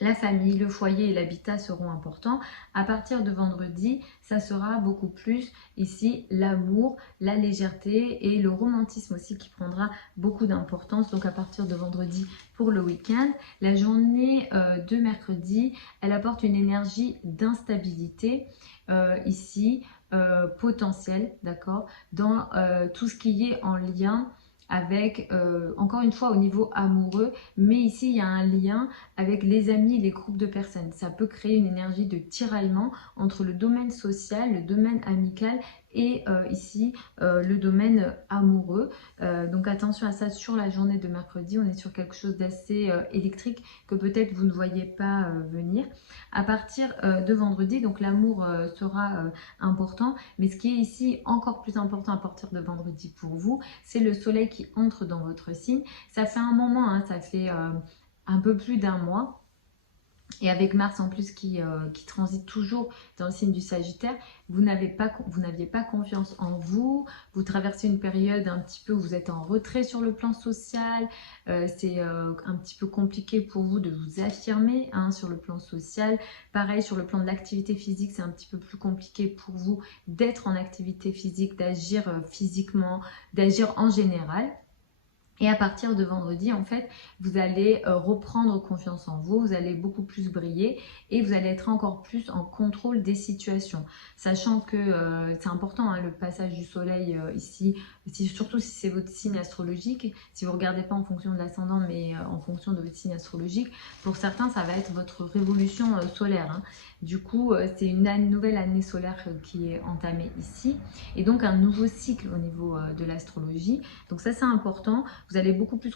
La famille, le foyer et l'habitat seront importants. À partir de vendredi, ça sera beaucoup plus ici l'amour, la légèreté et le romantisme aussi qui prendra beaucoup d'importance. Donc à partir de vendredi pour le week-end, la journée de mercredi, elle apporte une énergie d'instabilité ici, potentielle, d'accord, dans tout ce qui est en lien avec, encore une fois, au niveau amoureux, mais ici, il y a un lien avec les amis et les groupes de personnes. Ça peut créer une énergie de tiraillement entre le domaine social, le domaine amical et ici, le domaine amoureux. Donc attention à ça sur la journée de mercredi, on est sur quelque chose d'assez électrique que peut-être vous ne voyez pas venir. À partir de vendredi, donc l'amour sera important, mais ce qui est ici encore plus important à partir de vendredi pour vous, c'est le soleil qui entre dans votre signe. Ça fait un moment, hein, ça fait un peu plus d'un mois. Et avec Mars en plus qui transite toujours dans le signe du Sagittaire, vous n'aviez pas confiance en vous, vous traversez une période un petit peu où vous êtes en retrait sur le plan social, c'est un petit peu compliqué pour vous de vous affirmer hein, sur le plan social. Pareil, sur le plan de l'activité physique, c'est un petit peu plus compliqué pour vous d'être en activité physique, d'agir physiquement, d'agir en général. Et à partir de vendredi, en fait, vous allez reprendre confiance en vous, vous allez beaucoup plus briller et vous allez être encore plus en contrôle des situations. Sachant que c'est important, hein, le passage du soleil ici, surtout si c'est votre signe astrologique, si vous ne regardez pas en fonction de l'ascendant, mais en fonction de votre signe astrologique, pour certains, ça va être votre révolution solaire. Hein. Du coup, c'est une nouvelle année solaire qui est entamée ici et donc un nouveau cycle au niveau de l'astrologie. Donc ça, c'est important. Vous allez beaucoup plus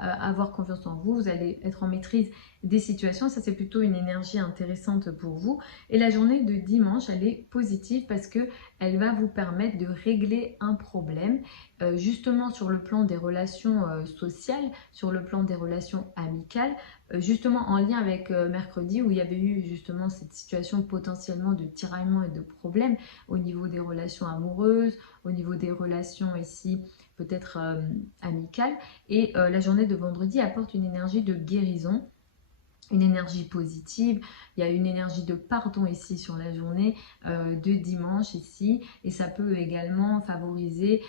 avoir confiance en vous, vous allez être en maîtrise des situations. Ça, c'est plutôt une énergie intéressante pour vous. Et la journée de dimanche, elle est positive parce qu'elle va vous permettre de régler un problème, justement sur le plan des relations sociales, sur le plan des relations amicales, justement en lien avec mercredi où il y avait eu justement cette situation potentiellement de tiraillement et de problèmes au niveau des relations amoureuses, au niveau des relations ici peut-être amicales. Et la journée de vendredi apporte une énergie de guérison, une énergie positive, il y a une énergie de pardon ici sur la journée de dimanche ici et ça peut également favoriser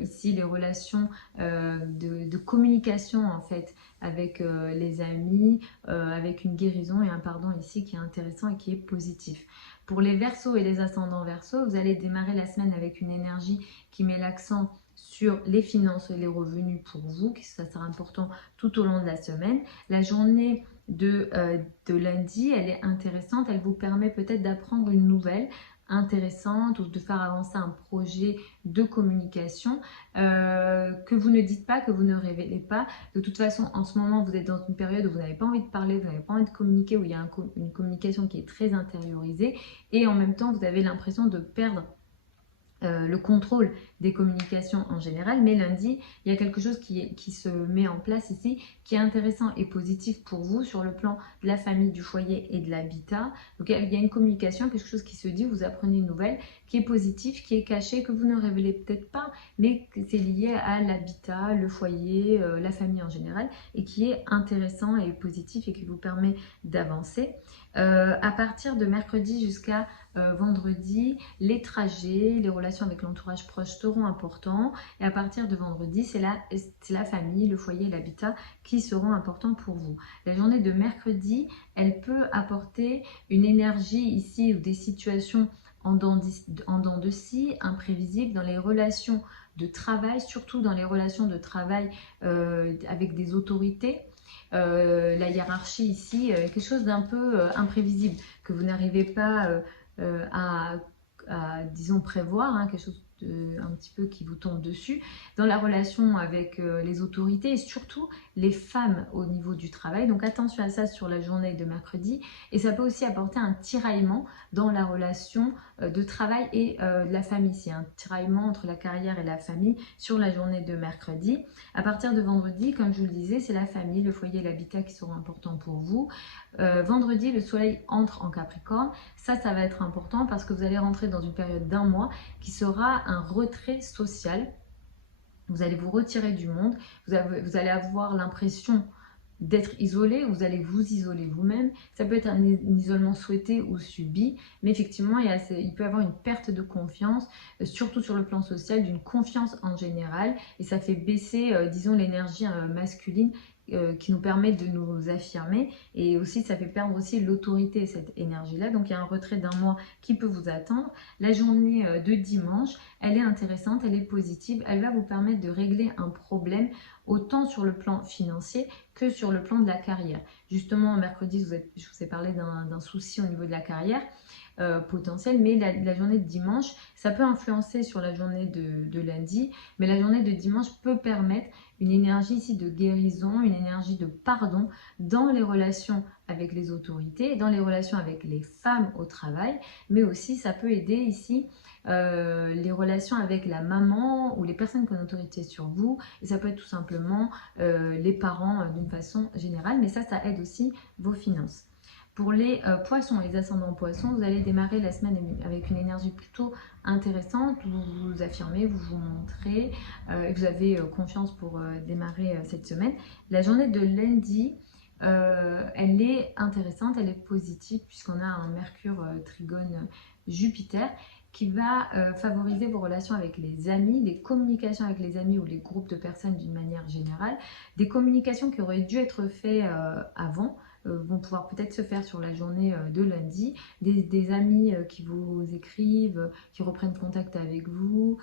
ici les relations de communication en fait avec les amis, avec une guérison et un pardon ici qui est intéressant et qui est positif. Pour les Verseaux et les ascendants Verseaux, vous allez démarrer la semaine avec une énergie qui met l'accent sur les finances et les revenus pour vous, ça sera important tout au long de la semaine. La journée de lundi, elle est intéressante, elle vous permet peut-être d'apprendre une nouvelle intéressante ou de faire avancer un projet de communication que vous ne dites pas, que vous ne révélez pas. De toute façon, en ce moment, vous êtes dans une période où vous n'avez pas envie de parler, vous n'avez pas envie de communiquer, où il y a une communication qui est très intériorisée et en même temps, vous avez l'impression de perdre le contrôle des communications en général, mais lundi, il y a quelque chose qui se met en place ici, qui est intéressant et positif pour vous sur le plan de la famille, du foyer et de l'habitat. Donc il y a une communication, quelque chose qui se dit, vous apprenez une nouvelle, qui est positive, qui est cachée, que vous ne révélez peut-être pas, mais c'est lié à l'habitat, le foyer, la famille en général, et qui est intéressant et positif et qui vous permet d'avancer. À partir de mercredi jusqu'à vendredi, les trajets, les relations avec l'entourage proche seront importants. Et à partir de vendredi, c'est la famille, le foyer et l'habitat qui seront importants pour vous. La journée de mercredi, elle peut apporter une énergie ici ou des situations en dents de scie, imprévisibles dans les relations de travail, surtout dans les relations de travail avec des autorités. La hiérarchie ici, quelque chose d'un peu imprévisible, que vous n'arrivez pas disons, prévoir, hein, quelque chose un petit peu qui vous tombe dessus, dans la relation avec les autorités et surtout les femmes au niveau du travail. Donc attention à ça sur la journée de mercredi. Et ça peut aussi apporter un tiraillement dans la relation de travail et de la famille. C'est un tiraillement entre la carrière et la famille sur la journée de mercredi. À partir de vendredi, comme je vous le disais, c'est la famille, le foyer et l'habitat qui seront importants pour vous. Vendredi, le soleil entre en Capricorne. Ça va être important parce que vous allez rentrer dans une période d'un mois qui sera un retrait social. Vous allez vous retirer du monde. Vous allez avoir l'impression d'être isolé, vous allez vous isoler vous-même. Ça peut être un isolement souhaité ou subi, mais effectivement, il peut y avoir une perte de confiance, surtout sur le plan social, d'une confiance en général, et ça fait baisser, disons, l'énergie masculine qui nous permet de nous affirmer, et aussi ça fait perdre aussi l'autorité, cette énergie-là. Donc il y a un retrait d'un mois qui peut vous attendre. La journée de dimanche, elle est intéressante, elle est positive, elle va vous permettre de régler un problème autant sur le plan financier que sur le plan de la carrière. Justement, mercredi, je vous ai parlé d'un souci au niveau de la carrière potentielle, mais la journée de dimanche, ça peut influencer sur la journée de lundi, mais la journée de dimanche peut permettre une énergie ici de guérison, une énergie de pardon dans les relations avec les autorités, dans les relations avec les femmes au travail, mais aussi ça peut aider ici les relations avec la maman ou les personnes qui ont autorité sur vous, et ça peut être tout simplement les parents d'une façon générale, mais ça aide aussi vos finances. Pour les poissons, les ascendants poissons, vous allez démarrer la semaine avec une énergie plutôt intéressante, vous vous affirmez, vous vous montrez, et vous avez confiance pour démarrer cette semaine. La journée de lundi, elle est intéressante, elle est positive puisqu'on a un Mercure trigone Jupiter qui va favoriser vos relations avec les amis, les communications avec les amis ou les groupes de personnes d'une manière générale, des communications qui auraient dû être faites avant, vont pouvoir peut-être se faire sur la journée de lundi, des amis qui vous écrivent, qui reprennent contact avec vous,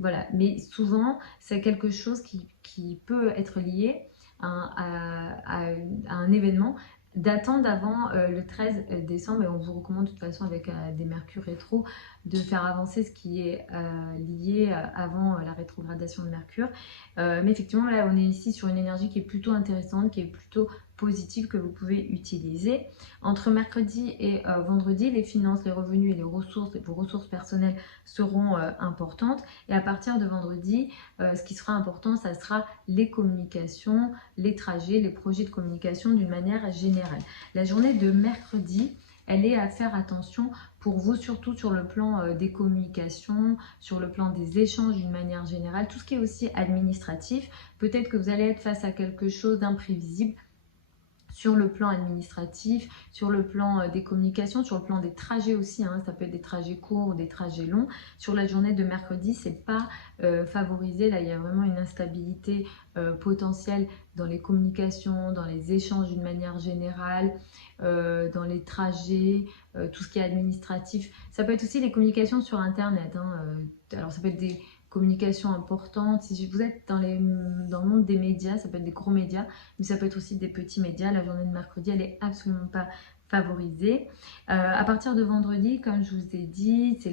voilà. Mais souvent, c'est quelque chose qui peut être lié à un événement datant d'avant le 13 décembre, et on vous recommande de toute façon avec des mercures rétro de faire avancer ce qui est lié avant la rétrogradation de Mercure. Mais effectivement, là on est ici sur une énergie qui est plutôt intéressante, qui est plutôt positive, que vous pouvez utiliser. Entre mercredi et vendredi, les finances, les revenus et les ressources, vos ressources personnelles seront importantes, et à partir de vendredi, ce qui sera important, ça sera les communications, les trajets, les projets de communication d'une manière générale. La journée de mercredi, elle est à faire attention pour vous, surtout sur le plan des communications, sur le plan des échanges d'une manière générale, tout ce qui est aussi administratif. Peut-être que vous allez être face à quelque chose d'imprévisible sur le plan administratif, sur le plan des communications, sur le plan des trajets aussi, hein, ça peut être des trajets courts ou des trajets longs. Sur la journée de mercredi, c'est pas favorisé, là il y a vraiment une instabilité potentielle dans les communications, dans les échanges d'une manière générale, dans les trajets, tout ce qui est administratif. Ça peut être aussi les communications sur internet, hein, alors ça peut être des communication importante. Si vous êtes dans le monde des médias, ça peut être des gros médias, mais ça peut être aussi des petits médias. La journée de mercredi, elle n'est absolument pas favorisée. À partir de vendredi, comme je vous ai dit, c'est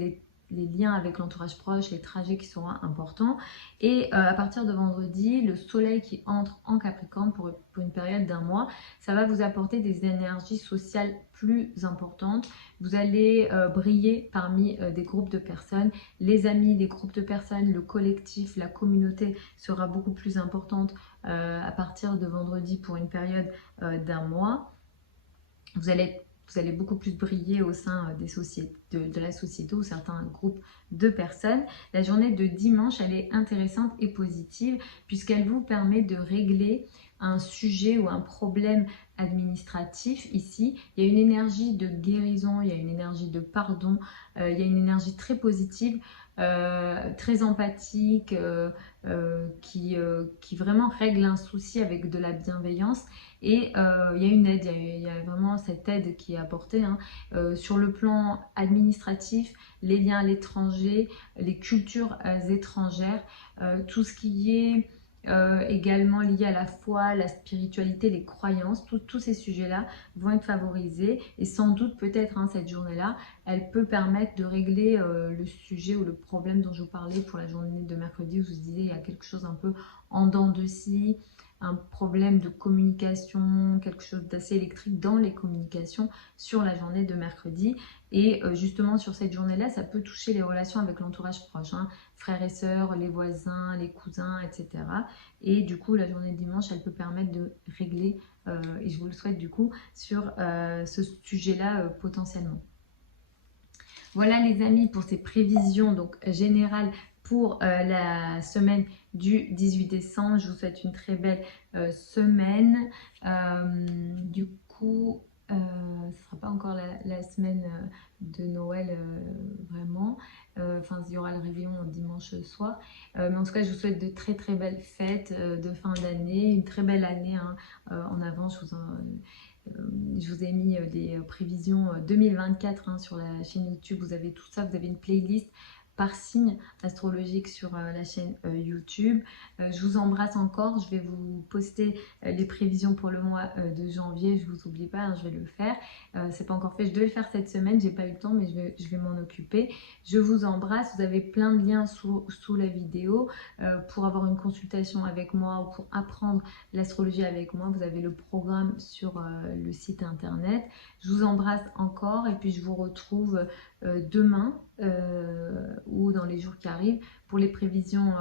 les liens avec l'entourage proche, les trajets qui seront importants. Et à partir de vendredi, le soleil qui entre en Capricorne pour une période d'un mois, ça va vous apporter des énergies sociales plus importantes. Vous allez briller parmi des groupes de personnes, les amis, les groupes de personnes, le collectif, la communauté sera beaucoup plus importante à partir de vendredi pour une période d'un mois. Vous allez beaucoup plus briller au sein des sociétés, de la société ou certains groupes de personnes. La journée de dimanche, elle est intéressante et positive puisqu'elle vous permet de régler un sujet ou un problème administratif ici. Il y a une énergie de guérison, il y a une énergie de pardon, il y a une énergie très positive, très empathique, qui vraiment règle un souci avec de la bienveillance. Et il y a une aide, il y a vraiment cette aide qui est apportée hein, sur le plan administratif, les liens à l'étranger, les cultures étrangères, tout ce qui est également lié à la foi, la spiritualité, les croyances, tous ces sujets-là vont être favorisés, et sans doute peut-être hein, cette journée-là, elle peut permettre de régler le sujet ou le problème dont je vous parlais pour la journée de mercredi, où je vous disais il y a quelque chose un peu en dents de scie, un problème de communication, quelque chose d'assez électrique dans les communications sur la journée de mercredi. Et justement sur cette journée-là, ça peut toucher les relations avec l'entourage proche, hein, frères et sœurs, les voisins, les cousins, etc. Et du coup, la journée de dimanche, elle peut permettre de régler, et je vous le souhaite du coup, sur ce sujet-là potentiellement. Voilà les amis pour ces prévisions donc générales pour la semaine du 18 décembre. Je vous souhaite une très belle semaine. Du coup, ce ne sera pas encore la semaine de Noël vraiment. Enfin, il y aura le réveillon dimanche soir. Mais en tout cas, je vous souhaite de très très belles fêtes de fin d'année, une très belle année hein. En avant. Je vous ai mis des prévisions 2024 hein, sur la chaîne YouTube. Vous avez tout ça, vous avez une playlist par signe astrologique sur la chaîne YouTube. Je vous embrasse encore. Je vais vous poster les prévisions pour le mois de janvier. Je ne vous oublie pas, hein, je vais le faire. C'est pas encore fait. Je devais le faire cette semaine. J'ai pas eu le temps, mais je vais m'en occuper. Je vous embrasse. Vous avez plein de liens sous la vidéo pour avoir une consultation avec moi ou pour apprendre l'astrologie avec moi. Vous avez le programme sur le site internet. Je vous embrasse encore et puis je vous retrouve demain ou dans les jours qui arrivent pour les prévisions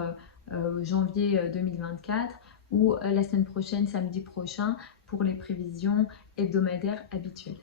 janvier 2024 ou la semaine prochaine, samedi prochain, pour les prévisions hebdomadaires habituelles.